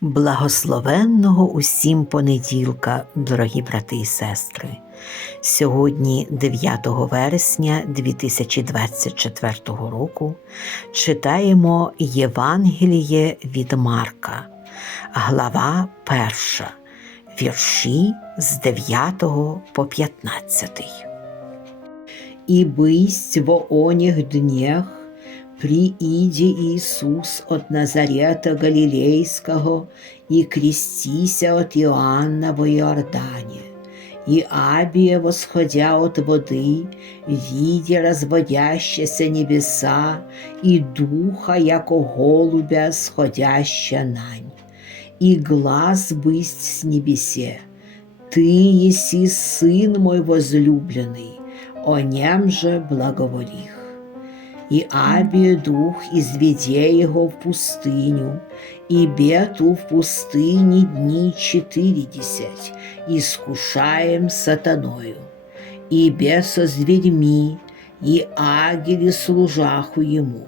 Благословенного усім понеділка, дорогі брати і сестри. Сьогодні, 9 вересня 2024 року, читаємо Євангеліє від Марка, глава 1, вірші з 9 по 15. И бысть во оних днях прииди Иисус от Назарета Галилейского и крестися от Иоанна во Иордане. И Абия, восходя от воды, видя разводящиеся небеса и духа, яко голубя, сходяща нань. И глаз бысть с небесе. Ты еси Сын мой возлюбленный, о нем же благоволих. И Абия дух изведе его в пустыню, и бету в пустыне дни четыредесять, искушаем сатаною, и бесо зверьми, и агели служаху ему.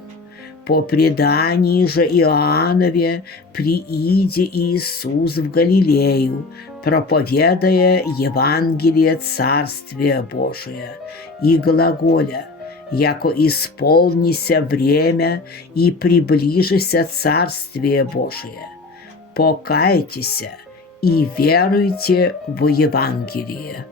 По предании же Иоаннове прииде Иисус в Галилею, проповедая Евангелие Царствия Божия, и глаголя, яко исполнися время и приближися Царствие Божие. Покайтеся и веруйте в Євангеліє.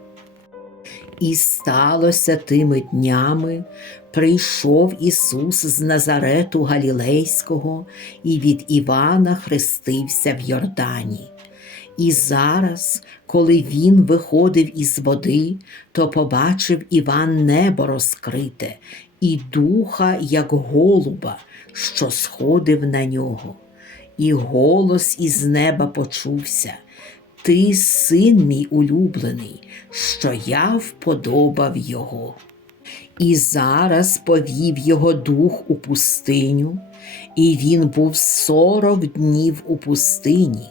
І сталося тими днями, прийшов Ісус з Назарету Галілейського і від Івана хрестився в Йордані. І зараз, коли він виходив із води, то побачив Іван небо розкрите, і духа, як голуба, що сходив на нього. І голос із неба почувся. Ти син мій улюблений, що я вподобав його. І зараз повів його дух у пустиню, і він був сорок днів у пустині,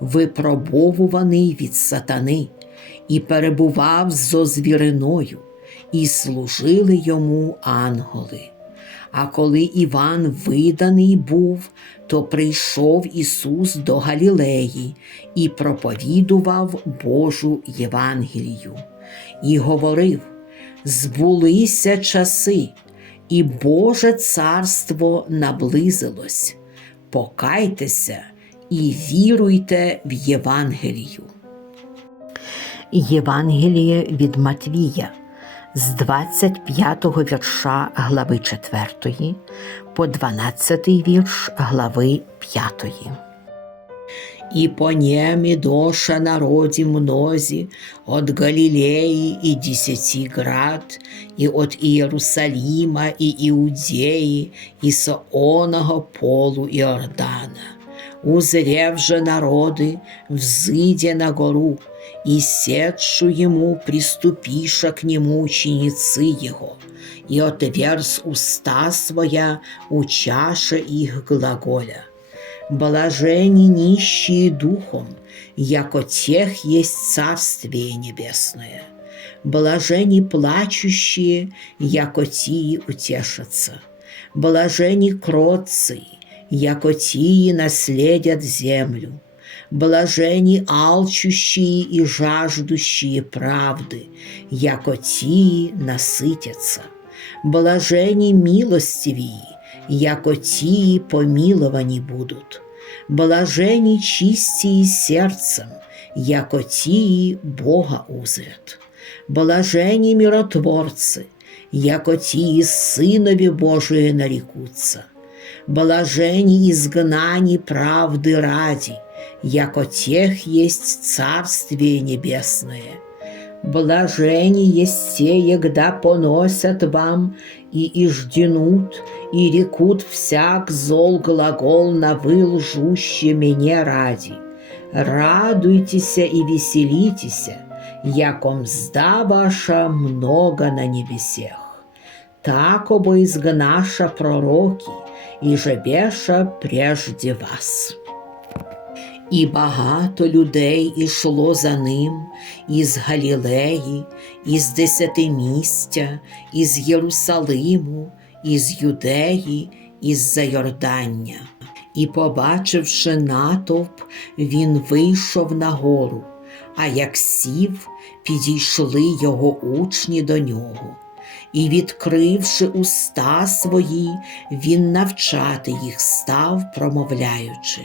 випробовуваний від сатани, і перебував зо звіриною, і служили йому ангели. А коли Іван виданий був, то прийшов Ісус до Галілеї і проповідував Божу Євангелію, і говорив: збулися часи, і Боже царство наблизилось. Покайтеся і віруйте в Євангелію. Євангеліє від Матвія з 25 вірша глави 4 по 12 вірш глави 5. И по нем и доша народе мнози от Галилеи и десяти град, и от Иерусалима и Иудеи, и со оного полу Иордана. Узрев же народы, взыдя на гору, и сетшу ему приступиша к нему ученицы его, и отверз уста своя, учаша их глаголя. Блажени нищие духом, яко тех есть Царствие Небесное. Блажени плачущие, яко тии утешатся. Блажени кротцы, яко тии наследят землю. Блажени алчущие и жаждущие правды, яко тии насытятся. Блажени милостивые, яко тии помиловані будут. Блажені чистії серцем, яко тії Бога узрят. Блажені миротворцы, яко тії Сынові Божие нарекутся. Блажені изгнані правды ради, яко тех есть Царствие Небесное. Блажени есть те, егда поносят вам и ижденут, и рекут всяк зол глагол на вы лжуще меня ради. Радуйтесь и веселитесь, яко мзда ваша много на небесех. Так обо изгнаша пророки, і жебеша прежде вас. І багато людей ішло за ним із Галілеї, із Десятимістя, із Єрусалиму, із Юдеї, із Зайордання. І, побачивши натовп, він вийшов на гору, а як сів, підійшли його учні до нього. І, відкривши уста свої, він навчати їх став, промовляючи.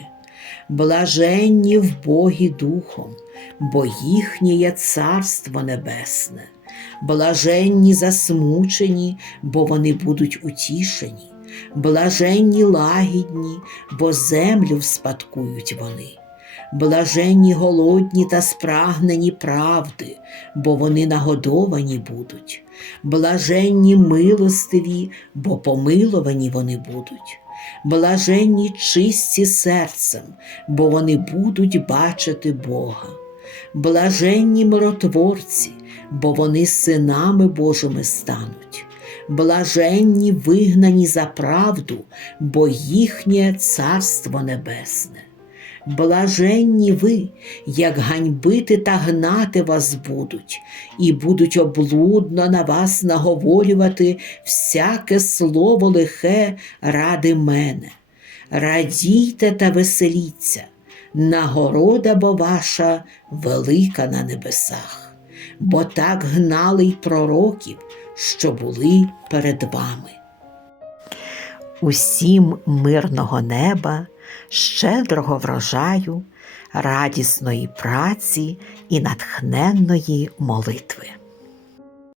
Блаженні в Богі духом, бо їхнє царство небесне. Блаженні засмучені, бо вони будуть утішені. Блаженні лагідні, бо землю вспадкують вони. Блаженні голодні та спрагнені правди, бо вони нагодовані будуть. Блаженні милостиві, бо помиловані вони будуть. Блаженні чисті серцем, бо вони будуть бачити Бога. Блаженні миротворці, бо вони синами Божими стануть. Блаженні вигнані за правду, бо їхнє царство небесне. Блаженні ви, як ганьбити та гнати вас будуть, і будуть облудно на вас наговорювати всяке слово лихе ради мене. Радійте та веселіться, нагорода бо ваша велика на небесах, бо так гнали й пророків, що були перед вами. Усім мирного неба, щедрого врожаю, радісної праці і натхненної молитви.